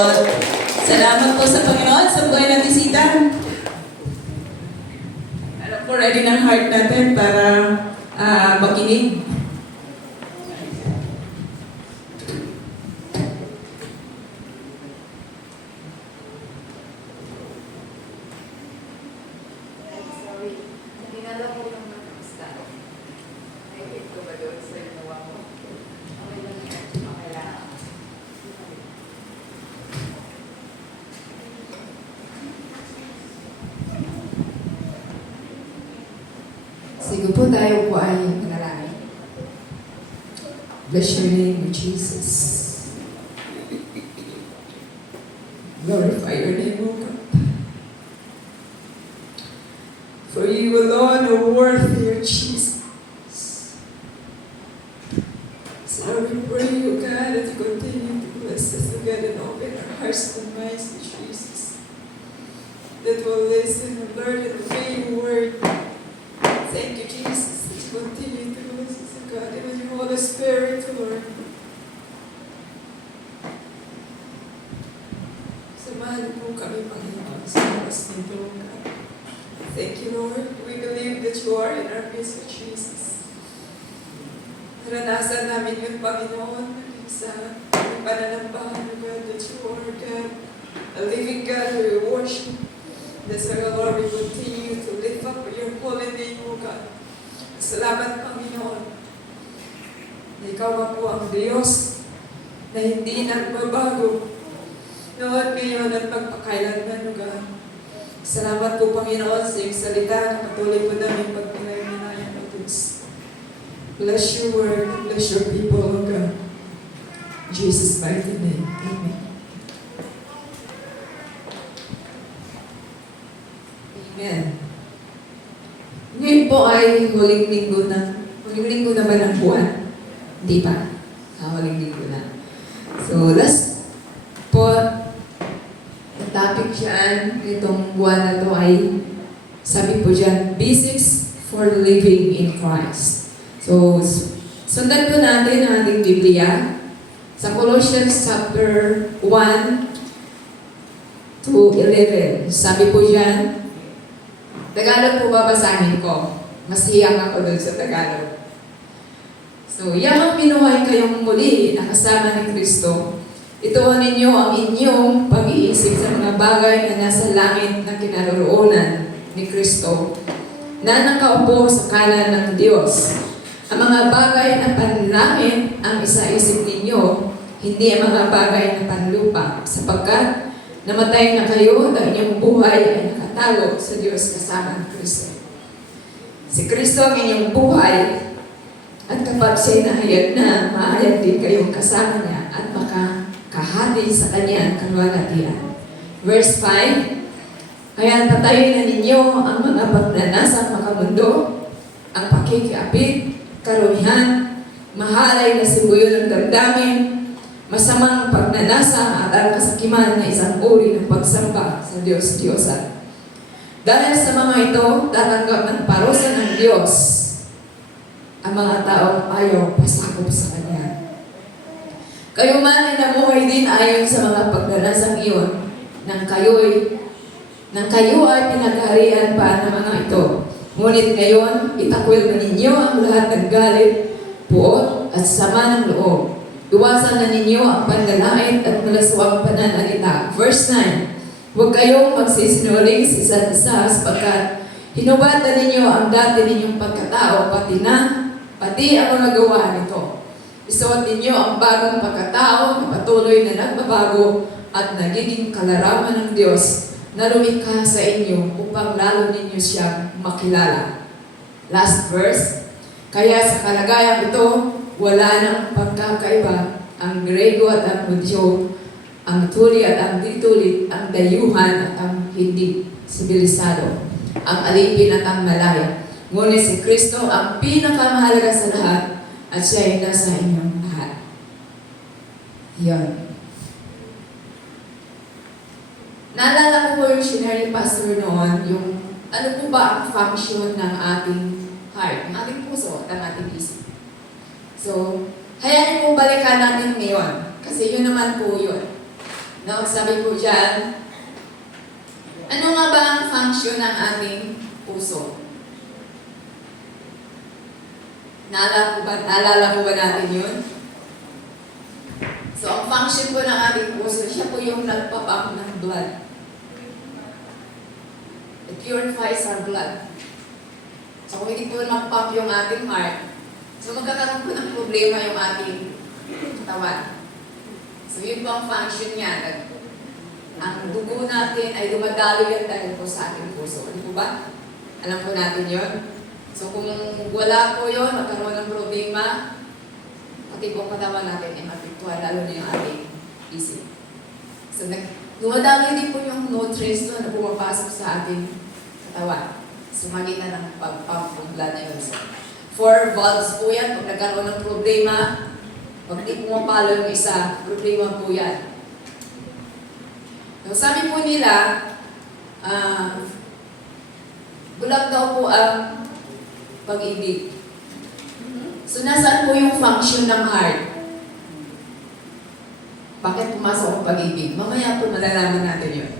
Salamat po sa Panginoon sa buhay ng bisita. Alam po, ready ng heart natin para makinig. Sige po, tayo po ay manalangin. Bless your name, Jesus. Glorify your name, O God. For you alone are worthy, O Jesus. So Lord, we pray, O God, that you continue to bless us, O God, and open our hearts and minds to Jesus. That we'll listen and learn and obey your word. Thank you, Jesus, that you continue to bless us, O God, and with your Holy Spirit, Lord. Samahan po kami, Panginoon, sa oras nito, O God. Thank you, Lord. We believe that you are in our midst, Jesus. Naranasan namin yun, Panginoon, sa pananambahan, O God, that you are, God, a living God who we worship. That's why, Lord, we continue to lift up your holy name, O God. Salamat, Panginoon, na ikaw nga po ang Diyos na hindi nagbabago noon, ngayon, at magpakailanman, O God. Salamat po, Panginoon, sa iyong salita na patuloy po namin pagpinayanayan, O Diyos. Bless your word, bless your people, O God. In Jesus' mighty name, amen. Amen. Ngayon po ay huling linggo na ba ng buwan? Hindi pa. Huling linggo na. So, last po, ang topic dyan, itong buwan na to ay, sabi po dyan, Basics for Living in Christ. So, sundan po natin ang ating Biblia sa Colossians chapter 1 to 11. Sabi po dyan, Tagalog po babasahin ko. Mas hiyang ako doon sa Tagalog. So, yamang pinuhay kayong muli na kasama ni Kristo, ituon ninyo ang inyong pag-iisip sa mga bagay na nasa langit na kinaroroonan ni Kristo, na nakaupo sa kanan ng Diyos. Ang mga bagay na panlangit ang isaisip ninyo, hindi ang mga bagay na panlupa, sapagkat namatay na kayo at inyong buhay ay nakatago sa Diyos kasama ng Kristo. Si Kristo ang inyong buhay, at kapag siya'y nahayag na, mahayag din kayong kasama niya at makakahati sa kanyang kalwalhatian. Verse 5, Kaya patayin na ninyo ang mga pagnanasang makamundo, ang pakikiapid, karumihan, mahalay na sibuyo ng damdamin, masamang pagnanasa at ang kasakiman na isang uri ng pagsamba sa Diyos-Diyosan. Dahil sa mga ito, tatanggap ng parusa ng Diyos ang mga taong ayaw pasakop sa Kanya. Kayo man ay namuhay din ayon sa mga pagnanasang iyon, nang kayo ay pinagharian pa ng mga ito. Ngunit ngayon, itakwil na ninyo ang lahat ng galit, puot at sama ng loob. Iwasan na ninyo ang panlalait at malaswang pananalita. Verse 9, Huwag kayong magsisinungaling sa isa't isa sapagkat hinubad na ninyo ang dati ninyong pagkatao, pati ang mga gawa nito. Isuot ninyo ang bagong pagkatao na patuloy na nagbabago at nagiging kalarawan ng Diyos na lumikha sa inyo upang lalo ninyo siyang makilala. Last verse, Kaya sa kalagayang ito, wala nang pagkakaiba ang Grego at ang Hudyo, ang tuli at ang ditulit, ang dayuhan at ang hindi sibilisado, ang alipin at ang malaya. Ngunit si Kristo ang pinakamahalaga sa lahat at siya ay nasa inyong lahat. Yan. Naalala ko po yung shinare ni Pastor noon, yung ano po ba ang function ng ating heart, ng ating puso at ng ating isip. So, hayaan po balikan natin ngayon. Kasi yun naman po yun. Now, sabi po dyan, ano nga ba ang function ng ating puso? Naalala po ba natin yun? So, ang function po ng ating puso, siya po yung nagpapump ng blood. It purifies our blood. So, kung hindi po mag-pump yung ating heart, so magkakaroon po ng problema yung ating katawan. So, yun po ang function niya. Ang dugo natin ay dumadalo yan dahil po sa ating puso. Ano po ba? Alam po natin yun? So, kung wala po yun, magkaroon ng problema, pati po katawan natin ay mapiktuhan, lalo na yung ating isip. So, dumadalo din po yung nutrients doon na pumapasok sa ating katawan. So, magitan ng pag-pump ng blood na yun. So, 4 valves po yan. Pag nagkaroon ng problema, pag di pumapalo yung isa, problema po yan. So, sabi po nila, bulag daw po ang pag-ibig. So, nasaan po yung function ng heart? Bakit pumasok ang pag-ibig? Mamaya po malalaman natin yun.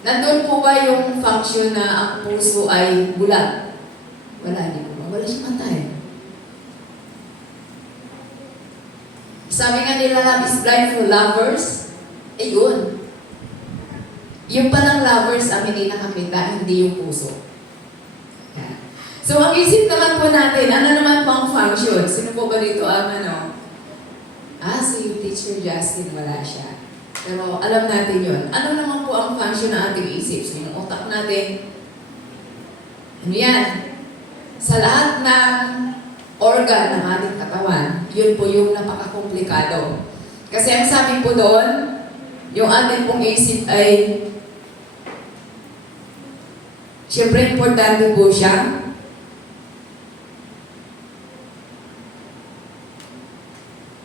Nandun po ba yung function na ang puso ay bulag? Wala, hindi po ba? Wala siyang antay. Sabi nga nila, love is blind for lovers. Eh yun. Yung palang lovers ang hindi nakakita, hindi yung puso. Yan. So, ang isip naman po natin, ano naman po ang function? Sino po ba dito ang ano? Si Teacher Justin, wala siya. Pero alam natin yun. Ano naman po ang function ng ating isip? So, yung utak natin, ano yan? Sa lahat ng organ ng ating katawan, yun po yung napakakomplikado. Kasi ang sabi po doon, yung ating pong isip ay, siyempre importante po siya.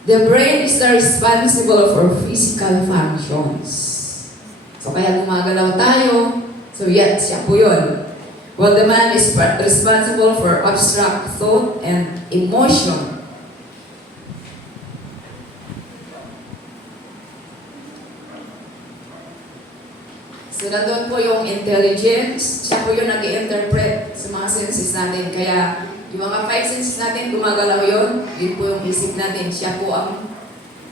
The brain is the responsible for physical functions. So kaya gumagalaw tayo, so yes, siya po yun. While the man is responsible for abstract thought and emotion. So nandun po yung intelligence, siya po yung nag-i-interpret sa mga senses natin. Kaya yung mga 5 senses natin, gumagalaw yun. Yun po yung isip natin. Siya po ang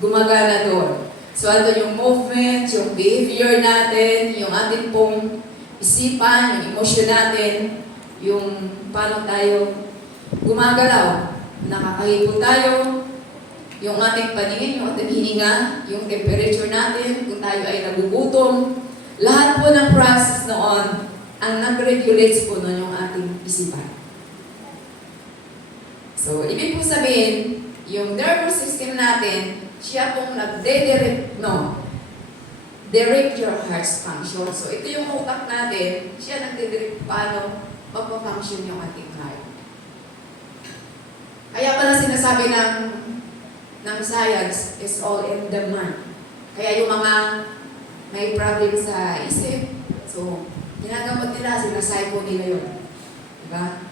gumagana doon. So, ano yung movement, yung behavior natin, yung ating pong isipan, yung emosyon natin, yung paano tayo gumagalaw. Nakakahipo tayo, yung ating paningin, yung ating hininga, yung temperature natin, kung tayo ay nagugutom. Lahat po ng process noon, ang nag-regulates po noon yung ating isipan. So, ibig po sabihin, yung nervous system natin, siya pong direct your heart's function. So, ito yung utak natin, siya nagdidirect paano magpa-function yung ating heart. Kaya pala sinasabi ng science is all in the mind. Kaya yung mga may problem sa isip, so, ginagamot nila, sinasypo nila yun. Diba?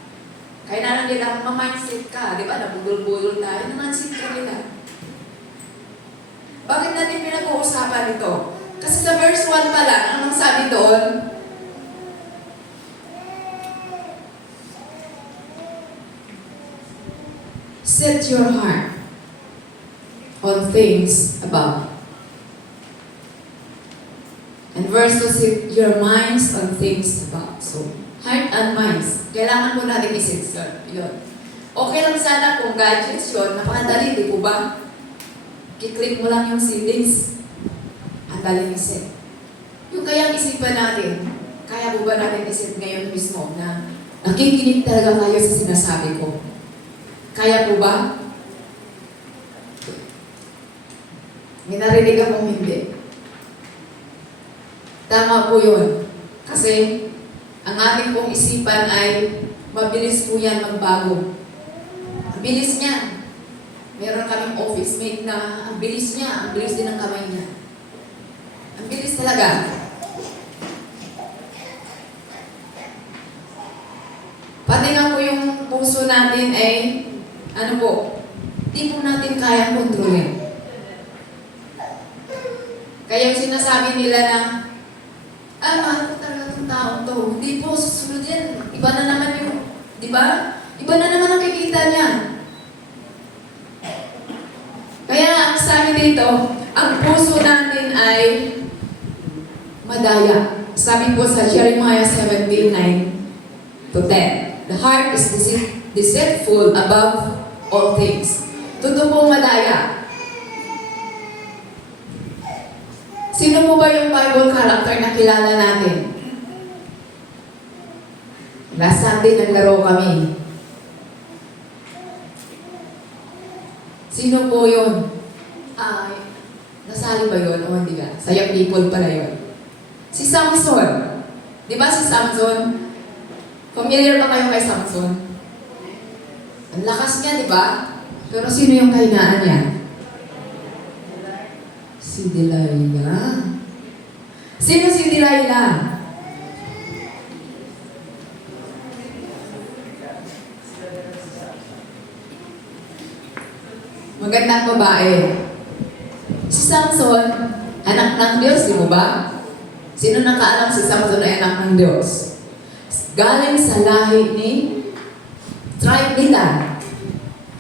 Kaya na lang nila, ma-mindset ka. Di ba? Nabudol-budol tayo. Na-mindset ka nila. Bakit natin pinag-uusapan ito? Kasi sa verse 1 pa lang, anong sabi doon? Set your heart on things above. And verse 2, set your minds on things above. So, heart and minds. Kailangan po natin iset yun. Okay lang sana kung gadgets yun, napakadali, di po ba? Kiklik mo lang yung settings, ang dali iset. Yung kayang isipan natin, kaya po ba natin iset ngayon mismo na nakikinig talaga kayo sa sinasabi ko? Kaya po ba? May narinig akong hindi. Tama po yun. Kasi, ang ating pong isipan ay mabilis po yan magbago. Ang bilis niya. Meron kaming office mate na ang bilis niya, ang bilis din ng kamay niya. Ang bilis talaga. Pati nga po yung puso natin ay, ano po, di po natin kayang kontrolin. Kaya yung sinasabi nila na, mahal ko talaga itong taong to. Hindi po, susunod yan. Iba na naman yung, di ba? Iba na naman ang kikita niya. Kaya ang sabi dito, ang puso natin ay madaya. Sabi po sa Jeremiah 17:9 to 10, the heart is deceitful above all things. Totoo pong madaya. Sino po ba yung Bible character na kilala natin? Last Sunday, naglaro kami. Sino po yun? Nasali ba yun? O hindi ka? Sayang people pala yun. Si Samson. Di ba si Samson? Familiar ba kayo kay Samson? Ang lakas niya, di ba? Pero sino yung kahinaan niya? Si Delilah. Sino si Delilah? Magandang babae. Si Samson, anak ng Diyos, di mo ba? Sino nakaalam si Samson ay anak ng Diyos? Galing sa lahi ni tribe ni Dan.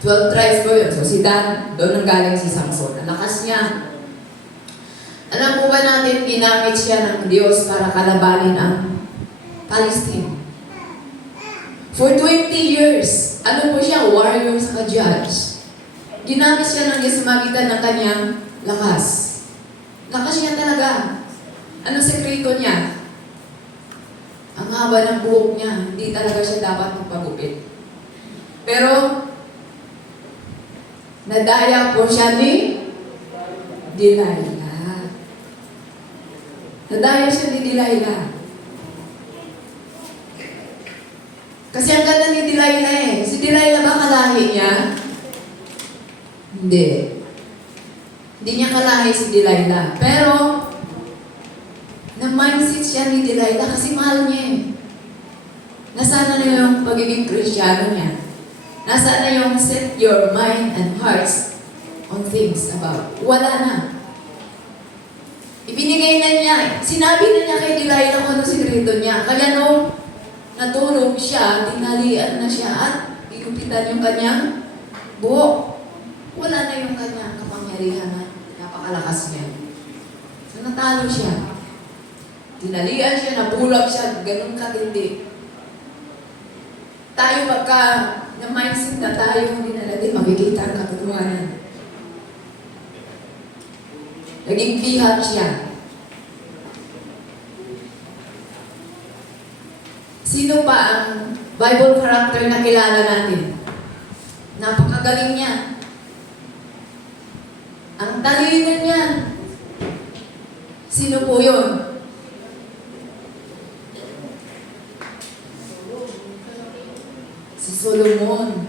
12 tribes po yun. So si Dan, doon ang galing si Samson. Ang lakas niya. Alam po ba natin, ginamit siya ng Diyos para kalabanin ang Palestine? For 20 years, ano po siya? Warrior sa judge. Ginamit siya ng Diyos sa magitan ng kanyang lakas. Lakas niya talaga. Ano sekreto niya? Ang haba ng buhok niya, hindi talaga siya dapat magpagupit. Pero, nadaya po siya ni Delilah. Nadaya siya ni Delilah. Kasi ang ganda ni Delilah eh. Si Delilah ba kalahi niya? Hindi. Hindi niya kalahi si Delilah. Pero, na-mindset siya ni Delilah kasi mahal niya eh. Nasaan na yung pagiging Kristiyano niya? Nasaan na yung set your mind and hearts on things about? Wala na. Ibinigay na niya. Sinabi na niya kay Delilah kung ano sikreto niya. Kaya nung natulog siya, tinalian na siya at inupitan yung kanyang buhok. Wala na yung kanyang kapangyarihan na napakalakas niya. So natalo siya. Tinalian siya, nabulag siya, ganun katindi. Tayo pagka na-mindset na tayo, hindi na natin makikita ang katotohanan. Naging bihat siya. Sino pa ang Bible character na kilala natin? Napakagaling niya. Ang talino niya. Sino po yun? Si Solomon.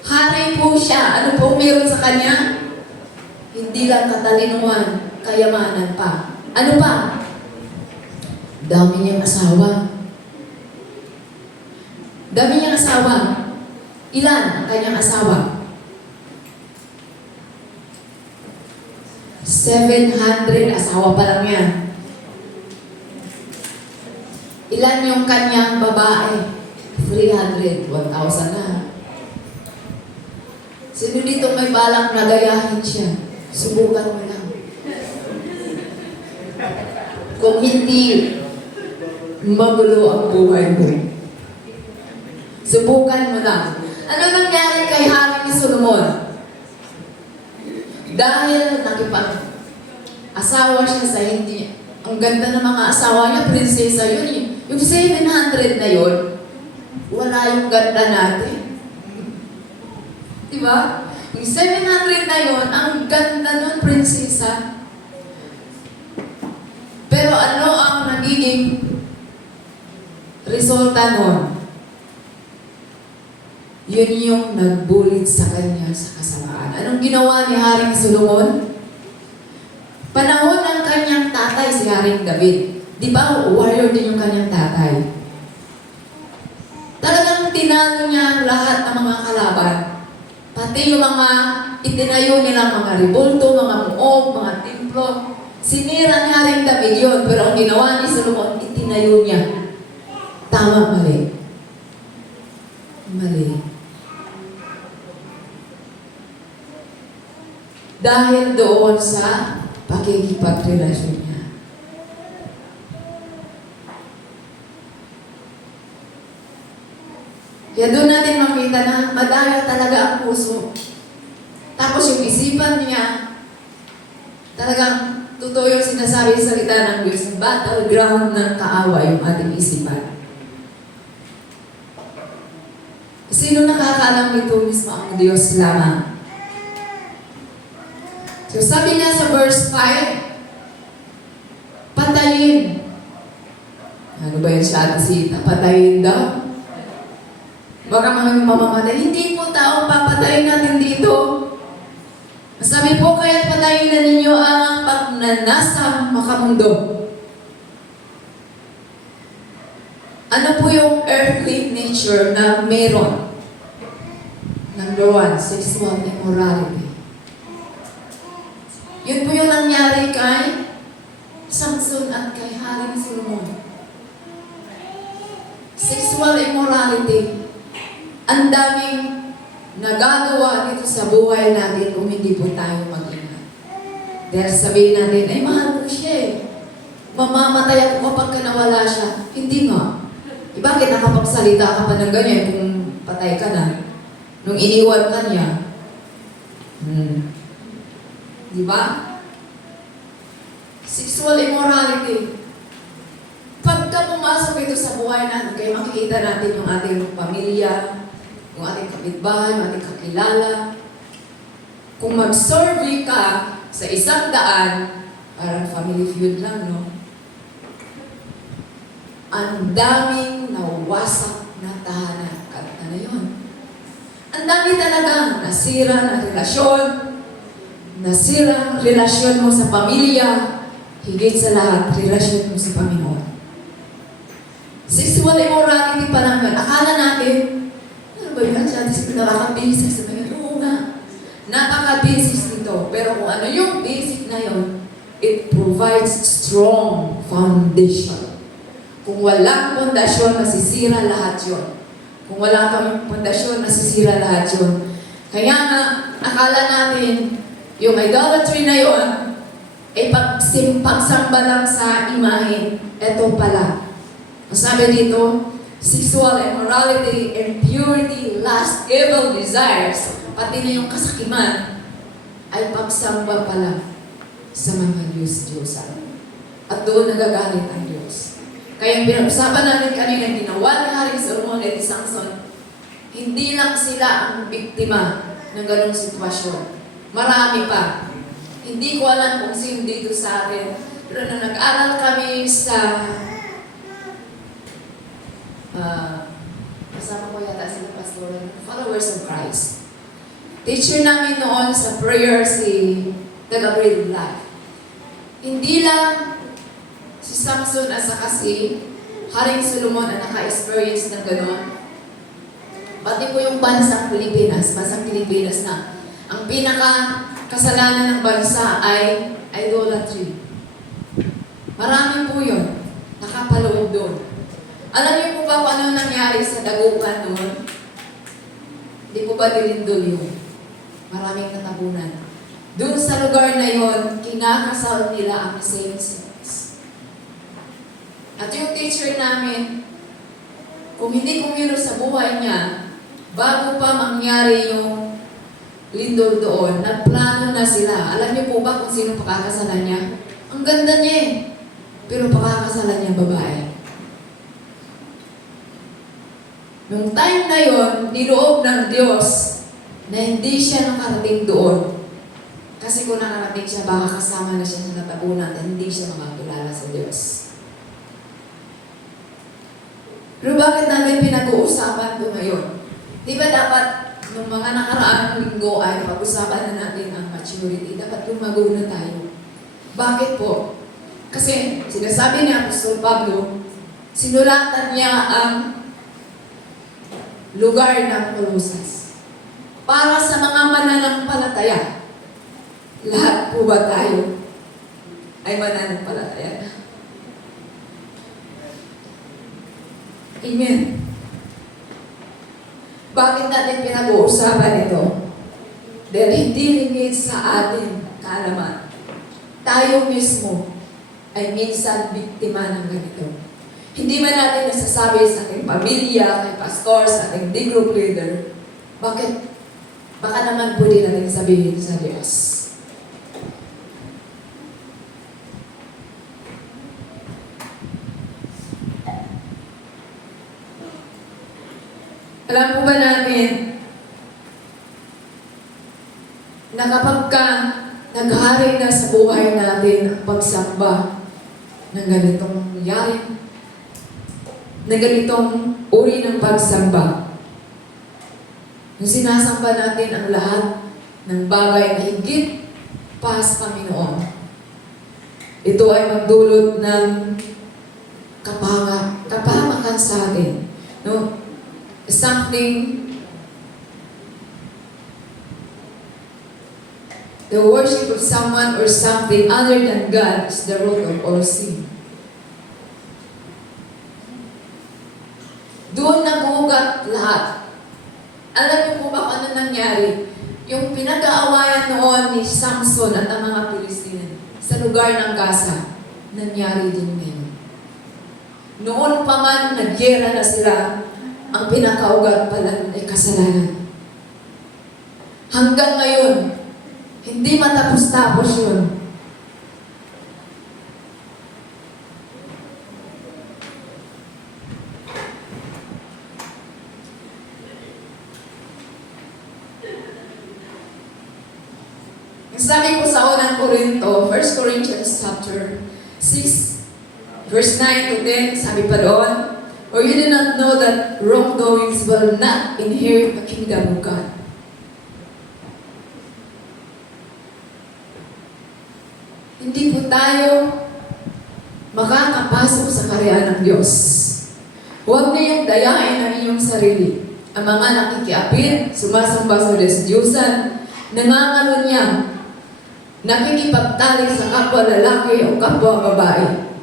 Hari po siya. Ano po meron sa kanya? Hindi lang katalinuhan, kayamanan pa. Ano pa? Dami niyang asawa. Dami niyang asawa. Ilan ang kanyang asawa? 700 asawa pa lang yan. Ilan yung kanyang babae? 300, 1,000 na. Sino dito may balak na gayahin siya? Subukan mo lang. Kung hindi, magulo ang buhay mo. Subukan mo lang. Ano nangyari kay Hari ni Solomon? Dahil nakipag-asawa siya sa hindi. Ang ganda ng mga asawa niya, prinsesa yun eh. Yung 700 na yun, wala yung ganda natin. Diba? Yung 700 na yun, ang ganda nun, prinsesa. Pero ano ang nagiging resulta nun? Yun yung nagbulit sa kanya sa kasamaan. Anong ginawa ni Haring Solomon? Panahon ng kanyang tatay, si Haring David. Di ba, warrior din yung kanyang tatay. Talagang tinalo niya ang lahat ng mga kalaban. Pati yung mga itinayo nilang mga rebulto, mga muog, mga templo, templo. Sinira niya rin David yun, pero ang ginawa ni Solomon, itinayo niya. Tama, mali. Mali. Dahil doon sa pakikipagrelasyon niya. Kaya doon natin makita na madaya talaga ang puso. Tapos yung isipan niya, talagang totoo yung sinasabi sa salita ng Diyos, battleground ng kaaway yung ating isipan. Sino nakakaalam nito mismo ang Diyos lamang? So sabi niya sa verse 5, patayin. Ano ba yun siya, Sita? Patayin daw. Baka mga mamamatay. Hindi po taong papatayin natin dito. Sabi po, kaya't patayin na ninyo ang pagnanasang makamundo. Ano po yung earthly nature na meron? Number 1, sexual immorality. Yun po yung nangyari kay Samson at kay Haring Solomon. Sexual immorality. Ang daming nagagawa nito sa buhay natin kung hindi po tayo mag-ingat. Dahil sabihin natin, ay mahal ko siya eh. Mamamatay ako kapag nawala siya. Hindi nga. Bakit nakapagsalita ka pa ng ganyan kung patay ka na? Nung iniwan ka niya. Di ba? Sexual immorality. Pagka pumasok ito sa buhay natin, kaya makikita natin yung ating pamilya, yung ating kapitbahay, yung ating kakilala. Kung mag-survey ka sa 100, parang family feud lang, no? Ang daming nawasak na tahanan. Kanta na yun. Ang dami talaga nasira na relasyon, nasira ang relasyon mo sa pamilya, higit sa lahat, relasyon mo sa Panginoon. Sexual immorality pa lang yun. Akala natin, ano ba yun? Siya nakaka-basic sa mga oo nga. Napaka-basic nito. Pero kung ano yung basic na yun, it provides strong foundation. Kung walang pundasyon, masisira lahat yun. Kung wala kang pundasyon, masisira lahat yun. Kaya nga, akala natin, yung idolatry na yun, ay pagsamba lang sa imahe. Ito pala. Sabi dito, sexual immorality, impurity, lust, evil desires, pati na yung kasakiman, ay pagsamba pala sa mga Diyos-Diyosan. At doon nagagalit ang Diyos. Kaya yung pinag-usapan natin kanina, ginawa ni Haring Solomon at ni Samson, hindi lang sila ang biktima ng ganong sitwasyon. Marami pa. Hindi ko alam kung sino dito sa atin. Pero nung nag-aral kami sa kasama ko yata sila pastoral, followers of Christ. Teacher namin noon sa prayer si Taga-Breed Life. Hindi lang si Samson at saka si Haring Solomon ang naka-experience ng gano'n. Pati po yung bansang Pilipinas na ang pinaka-kasalanan ng bansa ay idolatry. Marami po yun. Nakapaloob doon. Alam niyo po ba kung ano nangyari sa dagupan noon? Hindi po ba dilindol yun? Maraming natabunan. Doon sa lugar na yon, kinakasal nila ang same sex. At yung teacher namin, kung hindi kumiro sa buhay niya, bago pa mangyari yung lindol doon, nagplano na sila. Alam niyo po ba kung sino pakakasalan niya? Ang ganda niya eh. Pero pakakasalan niya babae. Nung time na yon, niloob ng Diyos na hindi siya nakarating doon. Kasi kung nakarating siya, baka kasama na siya sa natabunan at hindi siya makakilala sa Diyos. Pero bakit natin pinag-uusapan ito ngayon? Di ba dapat, nung mga nakaraang linggo ay napag-usapan na natin ang maturity, dapat lumago na tayo. Bakit po? Kasi sinasabi ni Apostol Pablo, sinulatan niya ang lugar ng Colossus para sa mga mananampalataya. Lahat po ba tayo ay mananampalataya na. Amen. Bakit natin pinag-uusapan ito? Dahil hindi limit sa atin kaalaman. Tayo mismo ay minsan biktima ng ganito. Hindi man natin nasasabi sa ating pamilya, kay pastor, sa ating D-group leader. Bakit? Baka naman pwede natin sabihin sa Diyos. Alam po ba natin na kapag ka naghari na sa buhay natin ang pagsamba ng ganitong yaring, na ganitong uri ng pagsamba, yung sinasamba natin ang lahat ng bagay na higit pa sa Panginoon, ito ay magdulot ng kapahamakan sa atin. No? The worship of someone or something other than God is the root of all sin. Doon nagugat lahat. Alam niyo po ba kung ano nangyari? Yung pinag-aawayan noon ni Samson at ang mga Pilistine sa lugar ng Gaza, nangyari din ngayon. Noon pa man, nagyera na sila, ang pinakaugat pala ay kasalanan. Hanggang ngayon, hindi matapos-tapos yun. Sabi ko sa unang Korinto, 1 Corinthians chapter 6, verse 9 to 10, sabi pa doon, or you do not know that wrongdoings will not inherit the kingdom of God. Hindi po tayo makakapasok sa kaharian ng Diyos. Huwag niyong dayain ang inyong sarili. Ang mga nakikiapit, sumasamba sa Diyos-Diyusan, nangangalunya, nakikipagtalik sa kapwa lalaki o kapwa babae,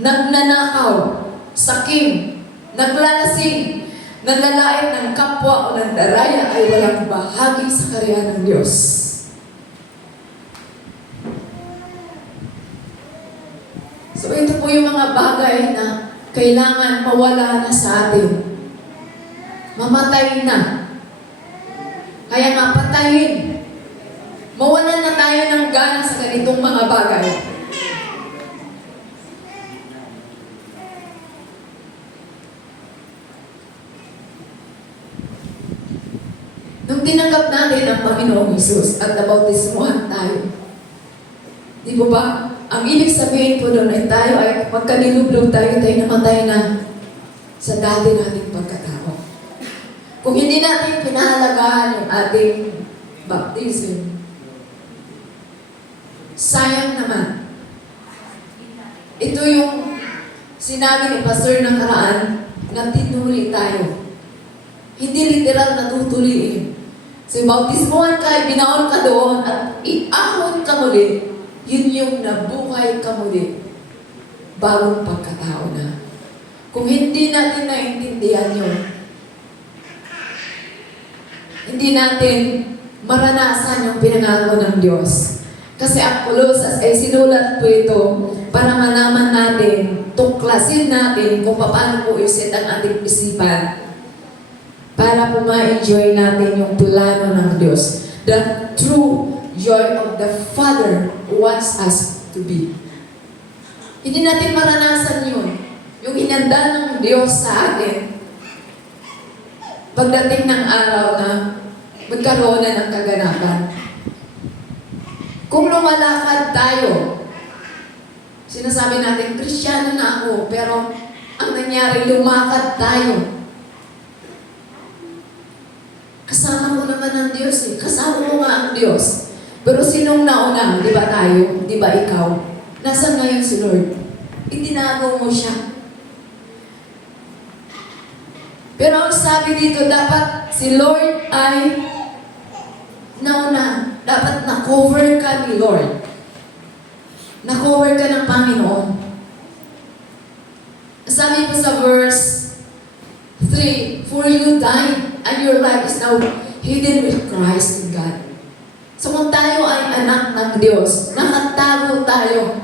nagnanakaw, sakim, naglalasing, nanlalait ng kapwa o ng daraya ay walang bahagi sa kaharian ng Diyos. So ito po yung mga bagay na kailangan mawala na sa atin. Mamatay na. Kaya nga patayin. Mawalan na tayo ng gana sa ganitong mga bagay. Nung tinanggap natin ang Panginoong Hesus at nabautismuhan tayo, di po ba? Ang ibig sabihin po doon ay tayo ay pagka nilublog tayo, tayo namatay na sa dati nating pagkatao. Kung hindi natin pinahalagahan yung ating baptism, sayang naman. Ito yung sinabi ni Pastor ng karaan na tinuli tayo. Hindi literal na tutuliin. So, bautismuhan ka, binaon ka doon at iahon ka muli. Yun yung nabuhay ka muli. Bagong pagkatao na. Kung hindi natin naintindihan yun, hindi natin maranasan yung pinangako ng Diyos. Kasi ang Colossus ay sinulat po ito para malaman natin, tuklasin natin kung paano po iset ang ating isipan para po ma-enjoy natin yung plano ng Diyos. The true joy of the Father wants us to be. Hindi natin maranasan yun. Yung hinanda ng Diyos sa atin pagdating ng araw na magkaroon na ng kaganapan. Kung lumalakad tayo, sinasabi natin, Kristiyano na ako, pero ang nangyari, lumakad tayo. Kasama mo naman ang Diyos eh. Kasama mo nga ang Diyos. Pero sinong nauna? Di ba tayo? Di ba ikaw? Nasaan ngayon si Lord? Itinago mo siya. Pero ang sabi dito, dapat si Lord ay nauna. Dapat na-cover ka ni Lord. Na-cover work ka ng Panginoon. Sabi po sa verse 3, "For you died, and your life is now hidden with Christ in God." So kung tayo ay anak ng Diyos, nakatago tayo.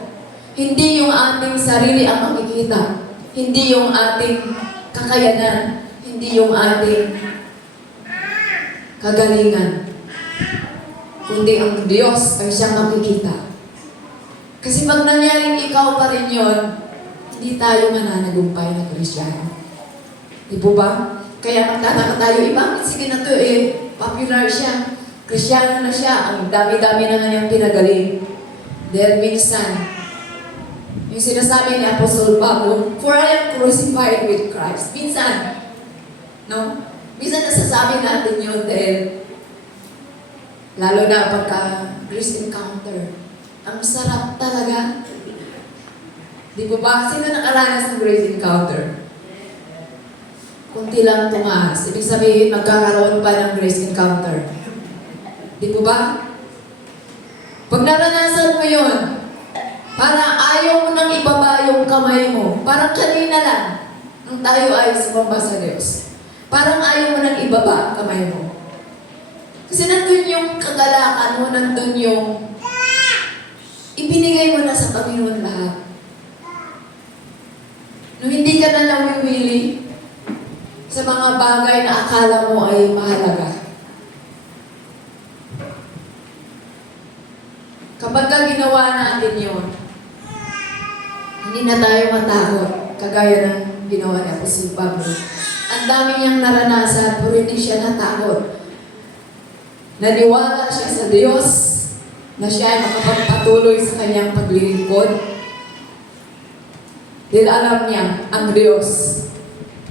Hindi yung ating sarili ang makikita. Hindi yung ating kakayanan. Hindi yung ating kagalingan. Kundi ang Diyos ay siyang makikita. Kasi pag nangyaring ikaw pa rin yun, hindi tayo mananagumpay na Kristiyano. Di po ba? Kaya magtataka tayo, bakit sige na to popular siya. Kristiyano na siya, ang dami-dami na niyang pinagaling. Dahil minsan, yung sinasabi ni Apostle Pablo, "For I am crucified with Christ." Minsan, no? Minsan nasasabi natin yun dahil, lalo na pagka grace encounter, ang sarap talaga. Di ba ba? Sino nakaranas ng grace encounter? Kunti lang tumaas. Ibig sabihin, magkakaroon pa ng grace encounter. Di ba ba? Pag naranasan mo yun, para ayaw mo nang ibaba yung kamay mo. Parang kanina lang, nung tayo ay sumamba sa Diyos. Parang ayaw mo nang ibaba ang kamay mo. Kasi nandun yung kagalakan mo, nandun yung ibinigay mo na sa Panginoon lahat. Nung hindi ka na nawiwili sa mga bagay na akala mo ay mahalaga. Kapag ginawa natin yun, hindi na tayo matakot, kagaya ng ginawa ni Apostol Pablo. Ang dami niyang naranasan, pero hindi siya natakot. Naniwala siya sa Diyos, na siya ay makapagpatuloy sa kanyang paglilingkod. Dahil alam niya, ang Diyos,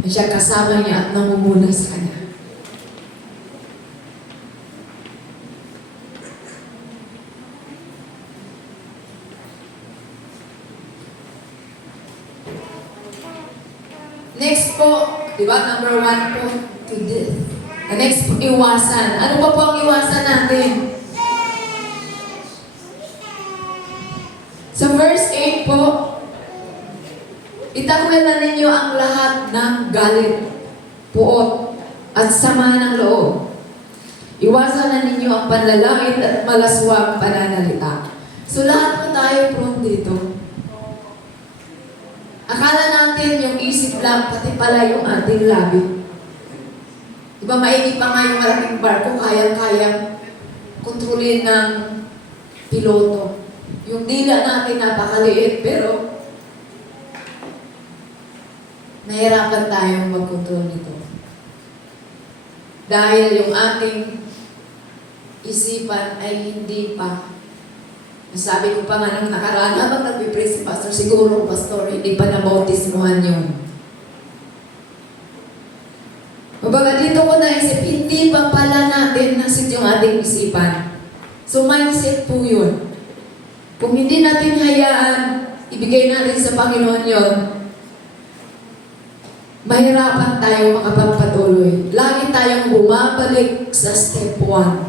na siya kasama niya at namumuna sa kanya. Next po, di ba, number 1 po, to death. The next po, iwasan. Ano pa po ang iwasan natin? Sa verse 8 po, itanggalan ninyo ang lahat ng galit, puot, at sama ng loob. Iwasan na ninyo ang panlalait at malaswang pananalita. So lahat po tayo prone dito. Akala natin yung isip lang, pati pala yung ating labi. Diba maigi pa nga yung malaking barko, kayang-kayang kontrolin ng piloto. Yung dila natin napakaliit, pero nahirapan tayong mag-control nito. Dahil yung ating isipan ay hindi pa. Sabi ko pa nga nung nakaraan, habang nagpipray si Pastor, siguro, Pastor, hindi pa nabautismuhan yun. Mabaga dito ko naisip, hindi pa pala natin nasit yung ating isipan. So mindset po yun. Kung hindi natin hayaan, ibigay natin sa Panginoon yun, mahirapan tayo makapagpatuloy. Lagi tayong bumabalik sa step 1.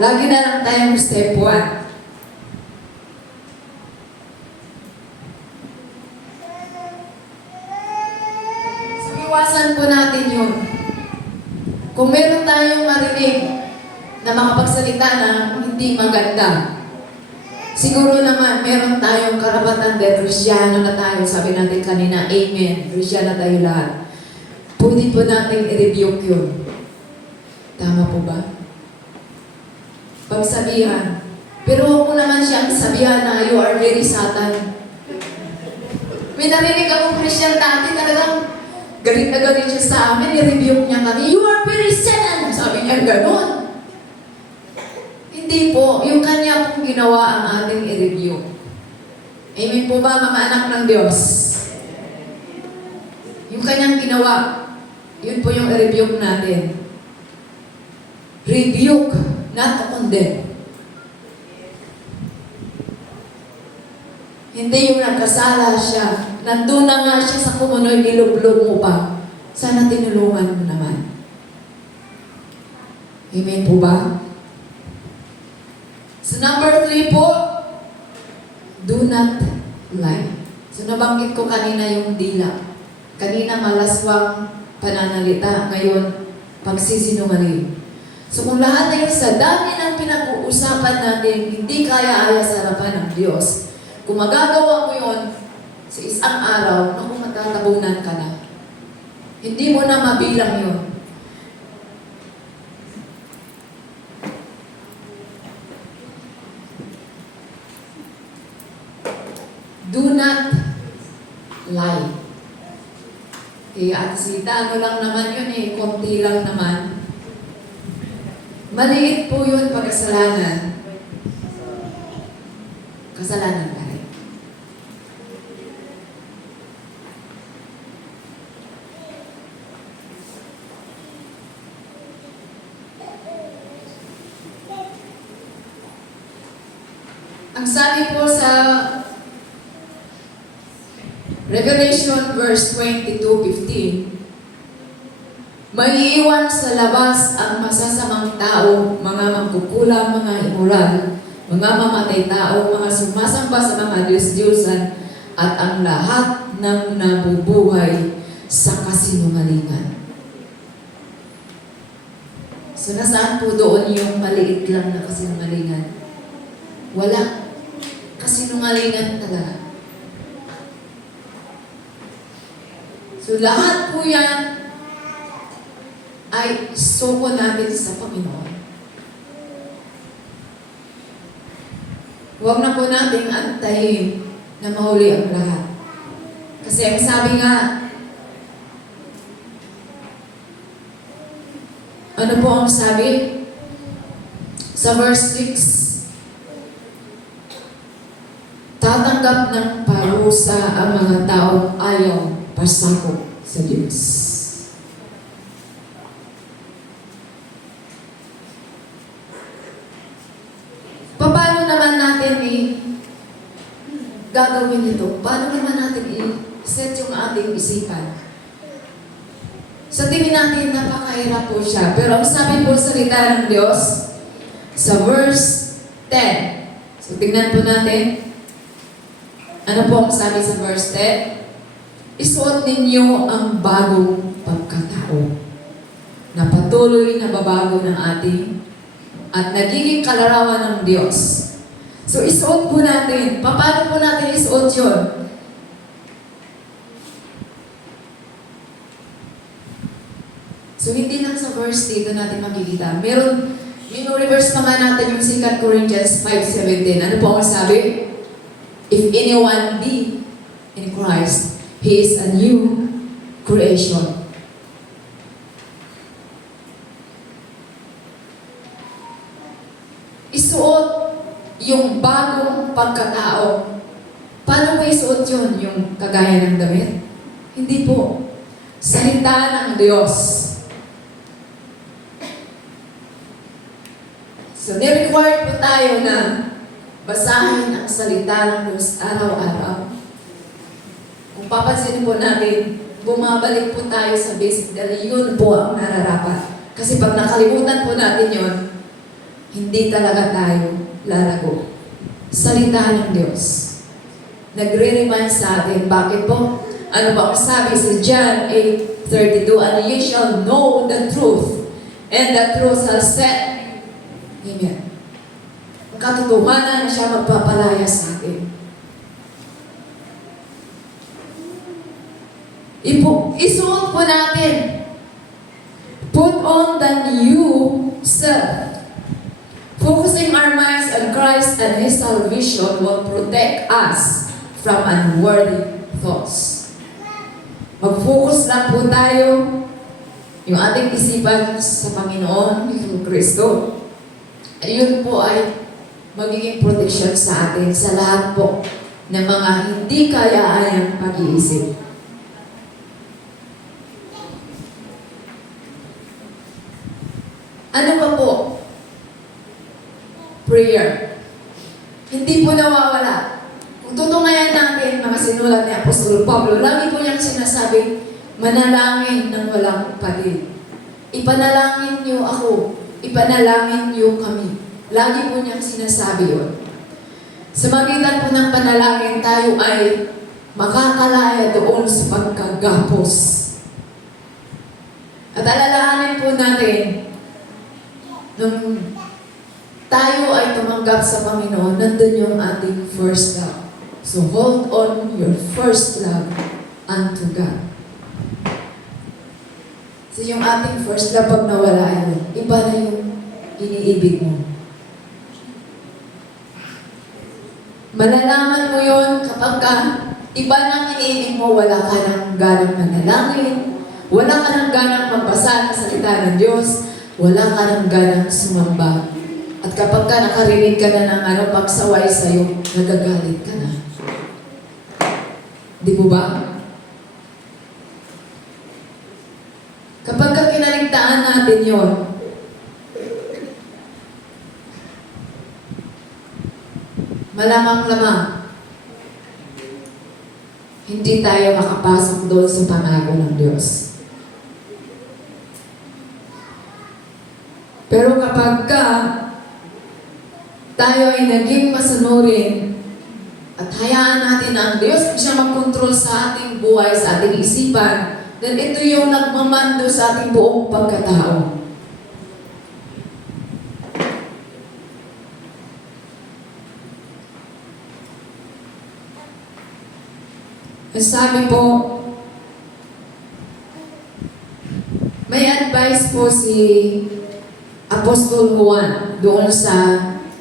Lagi na lang tayong step 1. So, iwasan po natin yun. Kung meron tayong marinig na makapagsalita na hindi maganda, siguro naman meron tayong karapatan dahil Kristiyano na tayo. Sabi natin kanina, Amen. Kristiyano tayo lahat. Pwede po natin i-rebuke yun. Tama po ba? Pagsabihan. Pero huwag mo naman siyang sabihan na you are very Satan. May narinig akong Christian dati, talagang galit na galit siya sa amin, i-rebuke niya kami, you are very Satan! Sabi niya gano'n. Hindi po, yung kanya pong ginawa ang ating i-rebuke. Amen po ba, mga anak ng Diyos? Yung kanyang ginawa, yun po yung i-rebuke natin. Rebuke. Not to condemn. Hindi yung nagkasala siya. Nandun na nga siya sa kumunoy, nilublog mo pa. Sana tinulungan mo naman. Amen po ba? So number 3 po, Do not lie. So nabanggit ko kanina yung dila. Kanina malaswang pananalita, ngayon pagsisinungaling. So kung lahat na yun sa dami ng pinag-uusapan natin, hindi kaya-aya sa harapan ng Diyos, kung magagawa mo yun sa isang araw, naku, matatabunan ka na. Hindi mo na mabilang yun. Do not lie. Kaya Ate Sita, ano lang naman yun eh, konti lang naman. Maliit po yun pag kasalanan. Kasalanan pa rin. Ang sabi po sa Revelation verse 22:15, maiiwan sa labas ang masasamang tao, mga mangkukulam, mga immoral, mga mamatay tao, mga sumasamba sa mga Diyos-Diyosan, at ang lahat ng nabubuhay sa kasinungalingan. So nasaan po doon yung maliit lang na kasinungalingan? Wala. Kasinungalingan talaga. So lahat po yan ay suko natin sa Panginoon. Huwag na po nating antayin na mahuli ang lahat. Kasi ang sabi nga, ano po ang sabi? Sa verse 6, tatanggap ng parusa ang mga taong ayaw pasakop sa Diyos. Paano naman natin gagawin ito? Paano naman natin i-set yung ating isipan? Sa tingin natin, napakahirap po siya. Pero ang sabi po sa salita ng Diyos, sa verse 10. So tingnan po natin. Ano po ang sabi sa verse 10? Isuot ninyo ang bagong pagkatao na patuloy na babago ng ating at nagiging kalarawan ng Diyos. So isuot po natin. Paano po natin isuot yun? So hindi lang sa verse dito natin makikita. Reverse naman natin yung 2 Corinthians 5:17. Ano po ang sabi? If anyone be in Christ, he is a new creation. Isuot yung bagong pagkatao. Paano mo isuot yun? Yung kagaya ng damit? Hindi po. Salita ng Diyos. So, ni-required po tayo na basahin ang salita ng Diyos araw-araw. Kung papansin po natin, bumabalik po tayo sa basic dahil yun po ang nararapat. Kasi pag nakalimutan po natin yun, hindi talaga tayo lalago. Salita ng Diyos. Nagre-remind sa atin. Bakit po? Ano ba ang sabi sa John 8:32? And you shall know the truth, and the truth shall set. Amen. Ang katotohanan na siya magpapalaya sa atin. Isuot po natin. Put on the new self. Focusing our minds on Christ and His salvation will protect us from unworthy thoughts. Mag-focus lang po tayo yung ating isipan sa Panginoon, yung Kristo. Ayun po ay magiging protection sa atin sa lahat po ng mga hindi kaya-ayang pag-iisip. Ano ba po? Prayer. Hindi po nawawala. Kung tutungayan natin mga sinulat ni Apostol Pablo, lagi po niyang sinasabing, manalangin ng walang pagid. Ipanalangin niyo ako. Ipanalangin niyo kami. Lagi po niyang sinasabi yun. Sa magitan po ng panalangin, tayo ay makakalaya doon sa pagkagapos. At alalahanin po natin, nung tayo ay tumanggap sa Panginoon, nandun yung ating first love. So hold on your first love unto God. So yung ating first love, pag nawala yun, iba na yung iniibig mo. Malalaman mo yun kapag iba nang iniibig mo, wala ka ng ganang manalangin, wala ka ng ganang magbasa ng salita ng Diyos, wala ka ng ganang sumamba. At kapag nakarinig ka na ng pagsaway sa'yo, nagagalit ka na. Di po ba? Kapag kinaligtaan natin yon, malamang-lamang, hindi tayo makapasok doon sa pangako ng Diyos. Pero kapag tayo ay naging masunurin at hayaan natin na ang Diyos siya mag-control sa ating buhay, sa ating isipan, then ito yung nagmamando sa ating buong pagkatao. Ang sabi po, may advice po si Apostol Juan doon sa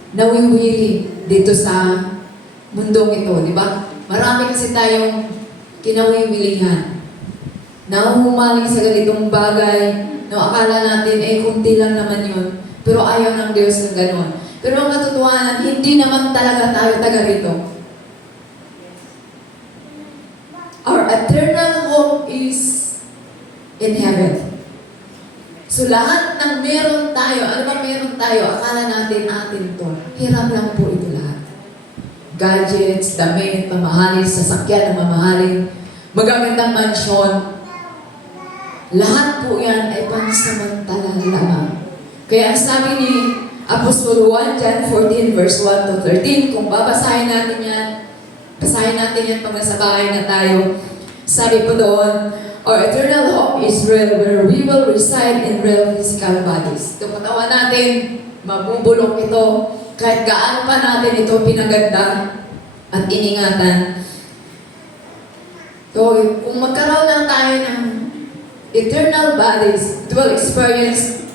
nawiwili dito sa mundong ito, di ba? Marami kasi tayong kinawiwilihan. Nahuhumaling sa ganitong bagay, no, akala natin, kunti lang naman yun. Pero ayaw ng Diyos ng ganon. Pero ang katotohanan, hindi naman talaga tayo taga rito. Our eternal home is in heaven. So lahat ng meron tayo, ano ba meron tayo, akala natin atin to. Hiram lang po ito lahat. Gadgets, damit, mamahalin, sasakyan na mamahalin, magagandang mansyon. Lahat po yan ay pansamantala lamang. Kaya ang sabi ni Apostol 1 John 14 verse 1 to 13, kung babasahin natin yan, basahin natin yan pag nasa bahay na tayo. Sabi po doon, our eternal home is real, where we will reside in real physical bodies. Ito katawan natin, mabubulok ito, kahit gaano pa natin ito pinaganda at iningatan. So, kung magkaroon lang tayo ng eternal bodies, it will experience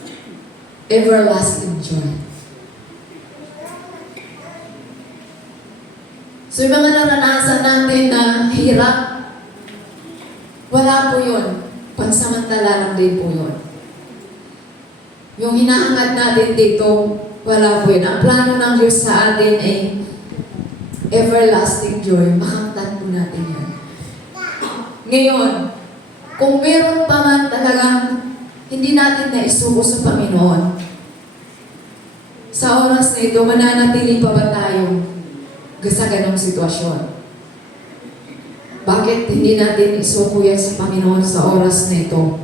everlasting joy. So, yung mga naranasan natin na hirap, wala po yun. Pansamantala lang din po yun. Yung hinahangad natin dito, wala po yun. Ang plano ng Diyos sa atin ay everlasting joy. Makamtan po natin yan. Ngayon, kung meron pa man talagang hindi natin na isuko sa Panginoon, sa oras na ito, mananatili pa ba tayo sa ganong sitwasyon? Bakit hindi natin isuko yan sa Panginoon sa oras na ito?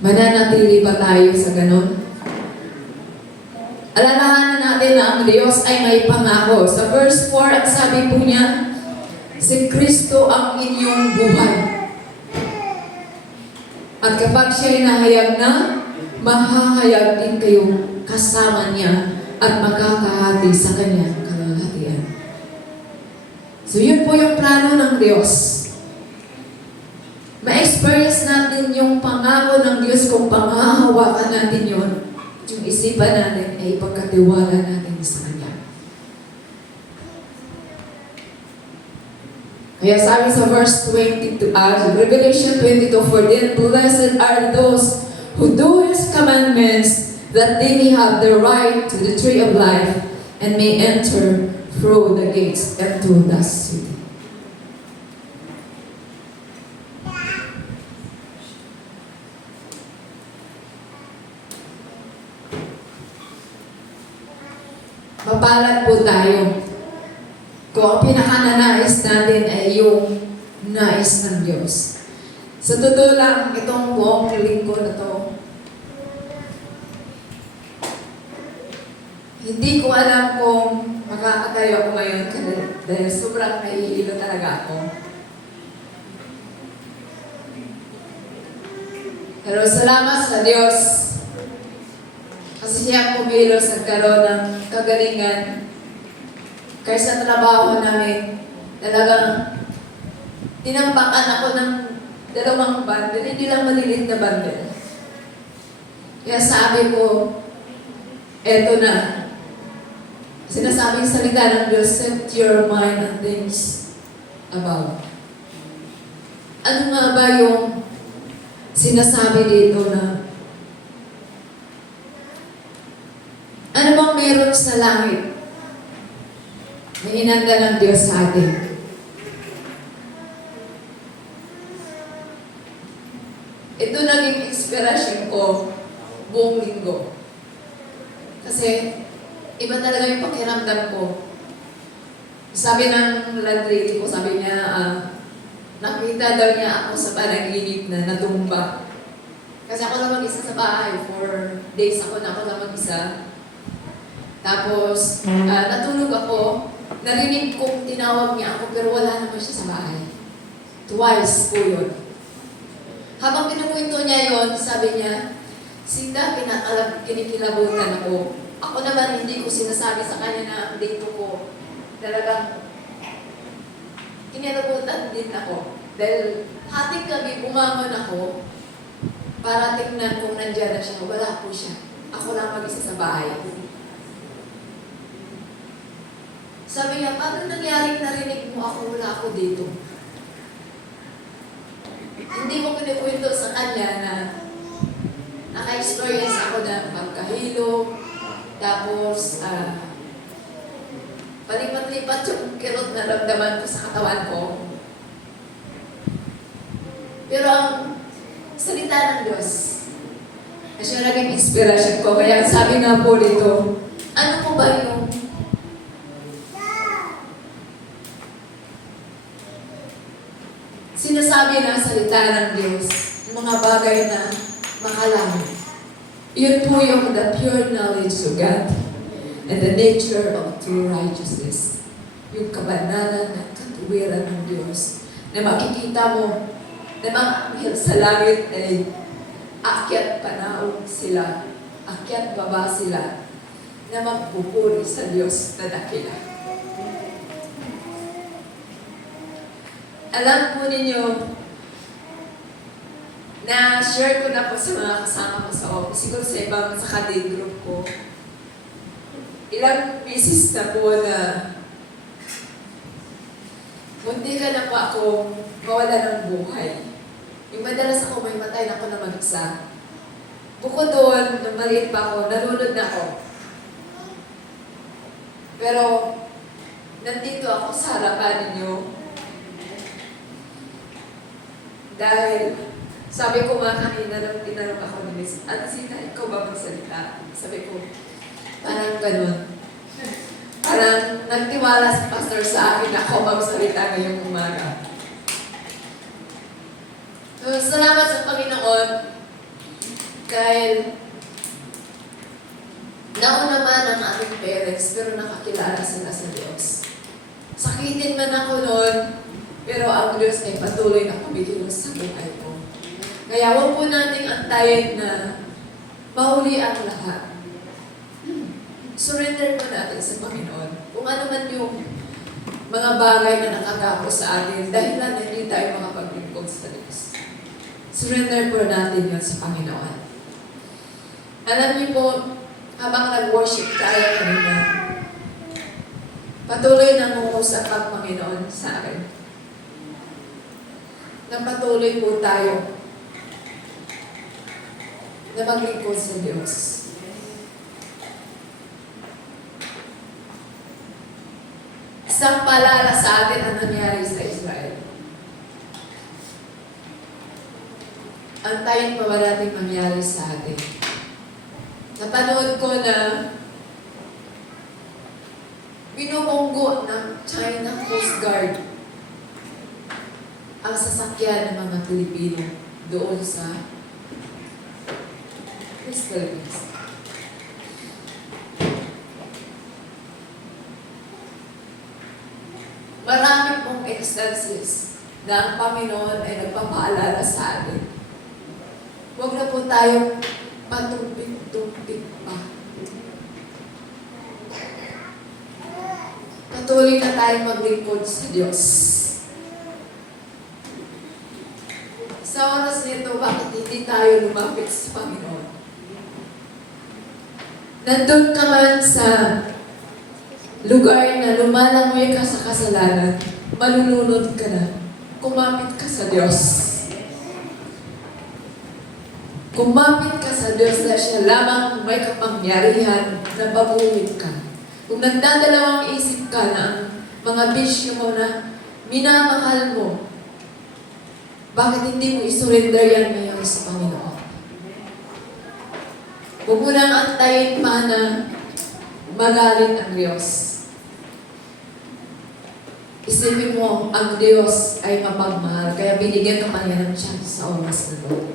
Mananatili ba tayo sa ganon? Alalahanan natin na ang Diyos ay may pangako. Sa verse 4, ang sabi po niya, si Kristo ang inyong buhay. At kapag siya'y nahayag na, mahahayag din kayo kasama niya at makakahati sa kanyang kalahatian. So yun po yung plano ng Diyos. Ma-experience natin yung pangako ng Diyos kung panghahawakan natin yun. Yung isipan natin ay ipagkatiwala natin sa Kanya. Kaya sabi sa verse 22, Revelation 22, for then blessed are those who do His commandments, that they may have the right to the tree of life and may enter through the gates into the city. Mapalad po tayo kung ang pinakananais natin ay yung nais ng Diyos. Sa totoo lang, itong buong linggo na to, hindi ko alam kung makakatayo nagtatayo ako ngayon dahil sobrang nahihilo talaga ako. Pero salamat sa Diyos. Kasi siya ang pumilos nagkaroon ng kagalingan. Kaya sa trabaho namin, talagang tinambakan ako ng 2 bundle, hindi lang maliliit na bundle. Kaya sabi ko, eto na. Sinasabing salita ng Diyos, set your mind on things above. Ano nga ba yung sinasabi dito na ano bang meron sa langit? May inanda ng Diyos sa atin. Ito naging inspirasyon ko buong linggo. Kasi iba talaga yung pakiramdam ko. Sabi ng landlady ko, sabi niya, nakita daw niya ako sa panaginip na natumba. Kasi ako lang mag-isa sa bahay. 4 days ako lang mag-isa. Tapos, natulog ako. Narinig kong tinawag niya ako, pero wala naman siya sa bahay. Twice po yun. Habang kinukwento niya yon, sabi niya, Sita, kinikilabutan ako. Ako naman hindi ko sinasabi sa kanya na ang dito ko. Talagang kinilabutan din ako. Dahil hating gabi bumangon ako para tingnan kung nandiyan na siya. Wala po siya. Ako lang mag-isa sa bahay. Sabi niya, paano nangyaring narinig mo ako? Wala ako dito. Hindi ko pinikwento sa kanya na naka-experience ako ng pagkahilo, tapos palipat-lipat yung kirot na ramdaman ko sa katawan ko. Pero ang salita ng Diyos, na siya naging inspiration ko. Kaya sabi nga po dito, ano po ba yung sinasabi ng salita ng Diyos, mga bagay na makalamit. Yun po yung the pure knowledge of God and the nature of true righteousness. Yung kabanalan at katuwiran ng Diyos na makikita mo na mga anghel sa langit ay akyat panaog sila, akyat baba sila na magpupuri sa Diyos na dakila. Alam po ninyo, na-share ko na po sa mga kasama ko sa office, siguro sa ibang sa kadate group ko. Ilang beses na po na munti ka na po ako mawala ng buhay. Yung madalas ako may matay na ako na mag-isa. Bukod doon, nung maliit pa ako, nalunod na ako. Pero, nandito ako sa harapan ninyo. Dahil, sabi ko nga kanina nung tinanong ako ni Miss, Ate Sita, ikaw ba magsalita? Sabi ko, parang ganun. Parang nagtiwala si Pastor sa akin na ako magsalita ngayong umaga. So, salamat sa Panginoon dahil nauna man ang aming parents pero nakakilala sila sa Diyos. Sakitin man ako noon, pero ang Diyos ay patuloy na kumikilos sa buhay ko. Kaya huwag po nating antayin na mahuli ang lahat. Surrender po natin sa Panginoon. Kung ano man yung mga bagay na nakagapos sa atin, dahil lang hindi tayo makapaglingkod sa Diyos. Surrender po natin yun sa Panginoon. Alam niyo po, habang nag-worship tayo kanina, patuloy na mungusap ang Panginoon sa akin. Na patuloy po tayo na maglingkod sa Diyos. Isang paalala sa atin ang nangyari sa Israel. Antayin pa ba natin mangyari sa atin? Napanood ko na binubunggo ng China Coast Guard ang sasakyan ng mga Pilipino doon sa Crystal Beach. Marami pong instances na ang Panginoon ay nagpapaalala sa atin. Huwag na po tayong patumpik-tumpik pa. Patuloy na tayong maglingkod sa Diyos. Sa oras nito, bakit hindi tayo lumapit sa Panginoon? Nandun ka man sa lugar na lumalangoy ka sa kasalanan, malulunod ka na, kumapit ka sa Diyos. Kumapit ka sa Diyos na siya lamang may kapangyarihan na baguhin ka. Kung nagdadalawang isip ka na ang mga bisyo mo na minamahal mo, bakit hindi mo isurrender yan ngayon sa Panginoon? Huwag mo nang antayin pa na magalit ang Diyos. Isipin mo, ang Diyos ay mapagmahal, kaya binigyan ka pa niya ng chance sa oras na ito.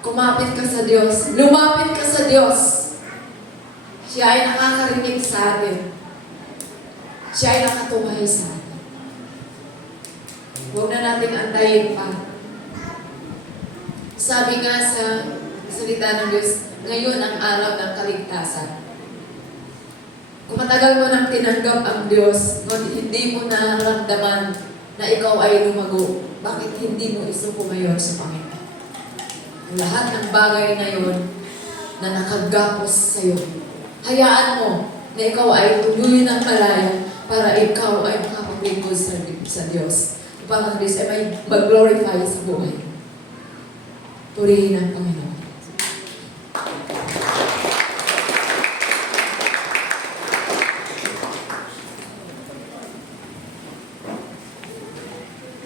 Kumapit ka sa Diyos. Lumapit ka sa Diyos. Siya ay nakakarinig sa atin. Siya ay nakatumahay sa atin. Huwag na nating antayin pa. Sabi nga sa salita ng Diyos, ngayon ang araw ng kaligtasan. Kung matagal mo nang tinanggap ang Diyos, kung hindi mo nararamdaman na ikaw ay lumago, bakit hindi mo isuko ngayon sa Panginoon? Ang lahat ng bagay ngayon na nakagapos sa iyo, hayaan mo na ikaw ay tuluyan ng malaya para ikaw ay makapaglingkod sa Diyos. Upang ang Diyos ay may mag-glorify sa buhay. Purihin ang Panginoon.